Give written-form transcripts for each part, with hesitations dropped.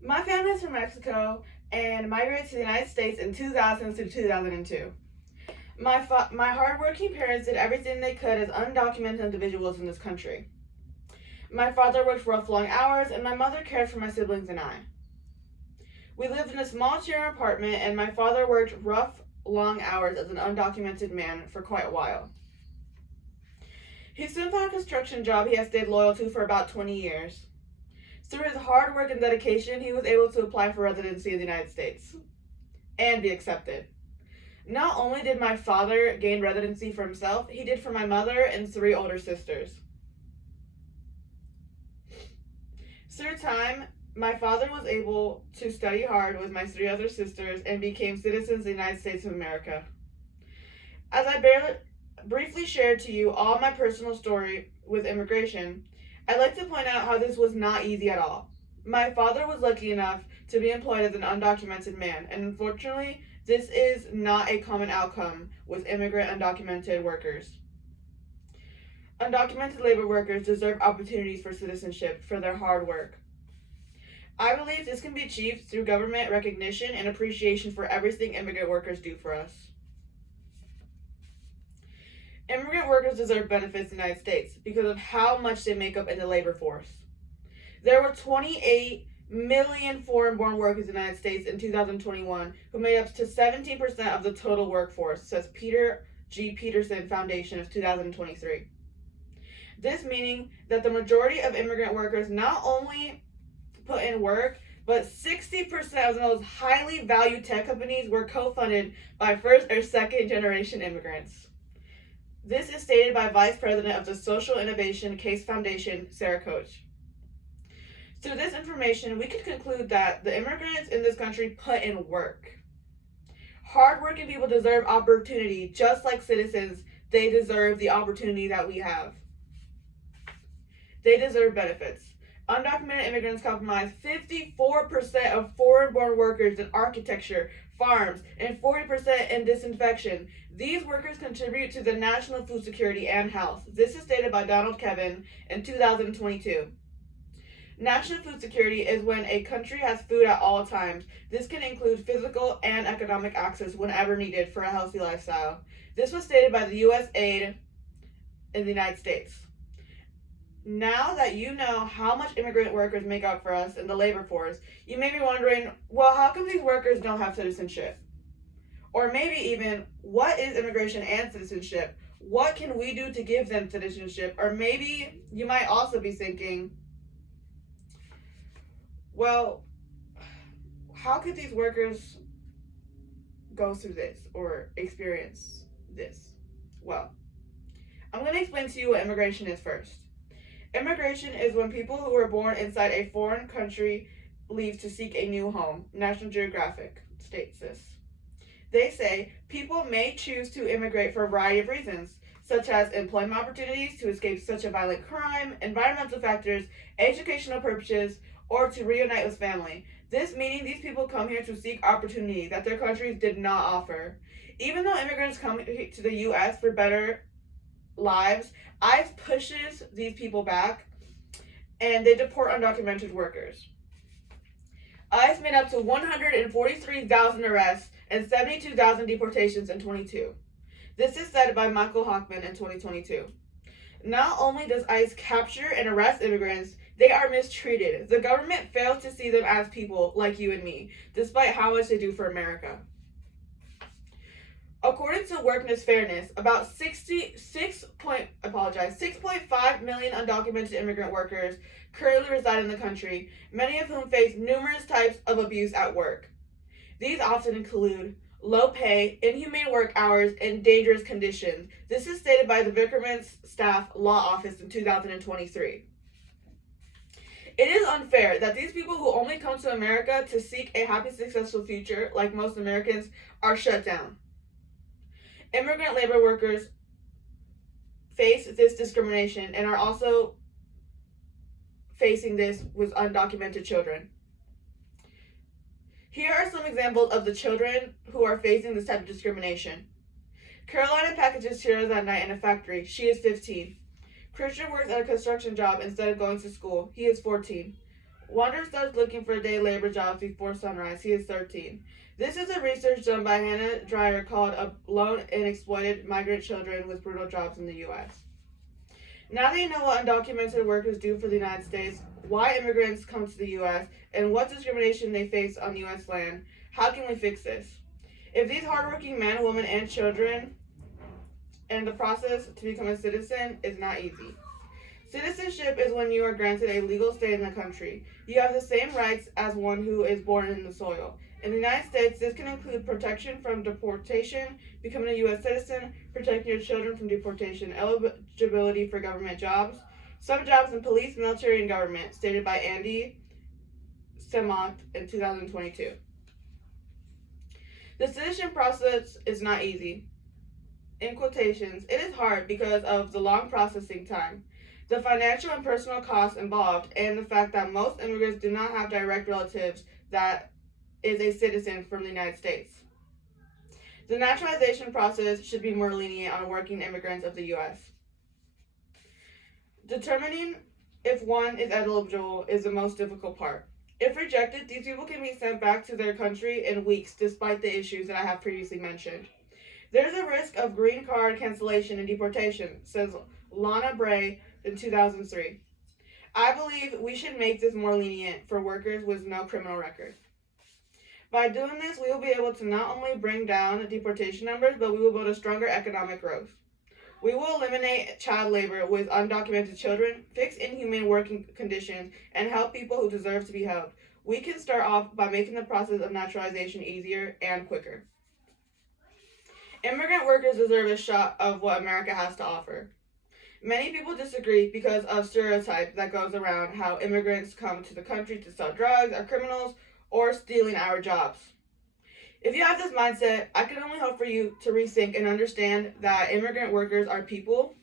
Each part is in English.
My family is from Mexico and migrated to the United States in 2000 to 2002. My hardworking parents did everything they could as undocumented individuals in this country. My father worked rough, long hours, and my mother cared for my siblings and I. We lived in a small shared apartment, and my father worked rough, long hours as an undocumented man for quite a while. He soon found a construction job he has stayed loyal to for about 20 years. Through his hard work and dedication, he was able to apply for residency in the United States and be accepted. Not only did my father gain residency for himself, he did for my mother and three older sisters. Through time, my father was able to study hard with my three other sisters and became citizens of the United States of America. As I briefly shared to you all my personal story with immigration, I'd like to point out how this was not easy at all. My father was lucky enough to be employed as an undocumented man, and unfortunately, this is not a common outcome with immigrant undocumented workers. Undocumented labor workers deserve opportunities for citizenship for their hard work. I believe this can be achieved through government recognition and appreciation for everything immigrant workers do for us. Immigrant workers deserve benefits in the United States because of how much they make up in the labor force. There were 28 million foreign-born workers in the United States in 2021 who made up to 17% of the total workforce, says Peter G. Peterson Foundation of 2023. This meaning that the majority of immigrant workers not only put in work, but 60% of the most highly valued tech companies were co-funded by first or second generation immigrants. This is stated by Vice President of the Social Innovation Case Foundation, Sarah Koch. Through this information, we can conclude that the immigrants in this country put in work. Hardworking people deserve opportunity, just like citizens, they deserve the opportunity that we have. They deserve benefits. Undocumented immigrants comprise 54% of foreign-born workers in architecture, farms, and 40% in disinfection. These workers contribute to the national food security and health. This is stated by Donald Kevin in 2022. National food security is when a country has food at all times. This can include physical and economic access whenever needed for a healthy lifestyle. This was stated by the U.S. aid in the United States. Now that you know how much immigrant workers make up for us in the labor force, you may be wondering, well, how come these workers don't have citizenship? Or maybe even, what is immigration and citizenship? What can we do to give them citizenship? Or maybe you might also be thinking, well, how could these workers go through this or experience this? Well, I'm going to explain to you what immigration is first. Immigration is when people who were born inside a foreign country leave to seek a new home. National Geographic states this. They say people may choose to immigrate for a variety of reasons, such as employment opportunities, to escape such a violent crime, environmental factors, educational purposes, or to reunite with family. This meaning these people come here to seek opportunity that their countries did not offer. Even though immigrants come to the U.S. for better lives, ICE pushes these people back and they deport undocumented workers. ICE made up to 143,000 arrests and 72,000 deportations in 2022. This is said by Michael Hochman in 2022. Not only does ICE capture and arrest immigrants, they are mistreated. The government fails to see them as people like you and me, despite how much they do for America. According to Workness Fairness, about 6.5 million undocumented immigrant workers currently reside in the country, many of whom face numerous types of abuse at work. These often include low pay, inhumane work hours, and dangerous conditions. This is stated by the Vickerman's Staff Law Office in 2023. It is unfair that these people who only come to America to seek a happy, successful future, like most Americans, are shut down. Immigrant labor workers face this discrimination and are also facing this with undocumented children. Here are some examples of the children who are facing this type of discrimination. Caroline packages chairs at night in a factory. She is 15. Christian works at a construction job instead of going to school. He is 14. Wander starts looking for day labor jobs before sunrise. He is 13. This is a research done by Hannah Dreyer called Alone and Exploited Migrant Children with Brutal Jobs in the U.S. Now that you know what undocumented workers do for the United States, why immigrants come to the U.S., and what discrimination they face on U.S. land, how can we fix this? If these hardworking men, women, and children, and the process to become a citizen is not easy. Citizenship is when you are granted a legal stay in the country. You have the same rights as one who is born in the soil. In the United States, this can include protection from deportation, becoming a U.S. citizen, protecting your children from deportation, eligibility for government jobs, some jobs in police, military, and government, stated by Andy Semont in 2022. The citizenship process is not easy. In quotations, it is hard because of the long processing time, the financial and personal costs involved, and the fact that most immigrants do not have direct relatives that is a citizen from the United States. The naturalization process should be more lenient on working immigrants of the U.S. Determining if one is eligible is the most difficult part. If rejected, these people can be sent back to their country in weeks despite the issues that I have previously mentioned. There's a risk of green card cancellation and deportation, says Lana Bray in 2003. I believe we should make this more lenient for workers with no criminal record. By doing this, we will be able to not only bring down the deportation numbers, but we will build a stronger economic growth. We will eliminate child labor with undocumented children, fix inhumane working conditions, and help people who deserve to be helped. We can start off by making the process of naturalization easier and quicker. Immigrant workers deserve a shot of what America has to offer. Many people disagree because of stereotypes that goes around how immigrants come to the country to sell drugs, are criminals, or stealing our jobs. If you have this mindset, I can only hope for you to rethink and understand that immigrant workers are people.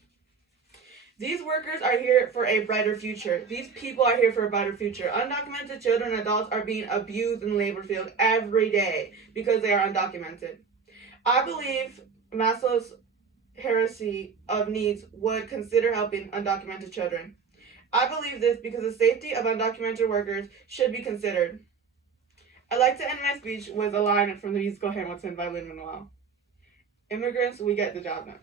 These workers are here for a brighter future. These people are here for a brighter future. Undocumented children and adults are being abused in the labor field every day because they are undocumented. I believe Maslow's hierarchy of needs would consider helping undocumented children. I believe this because the safety of undocumented workers should be considered. I'd like to end my speech with a line from the musical Hamilton by Lin-Manuel. Immigrants, we get the job done.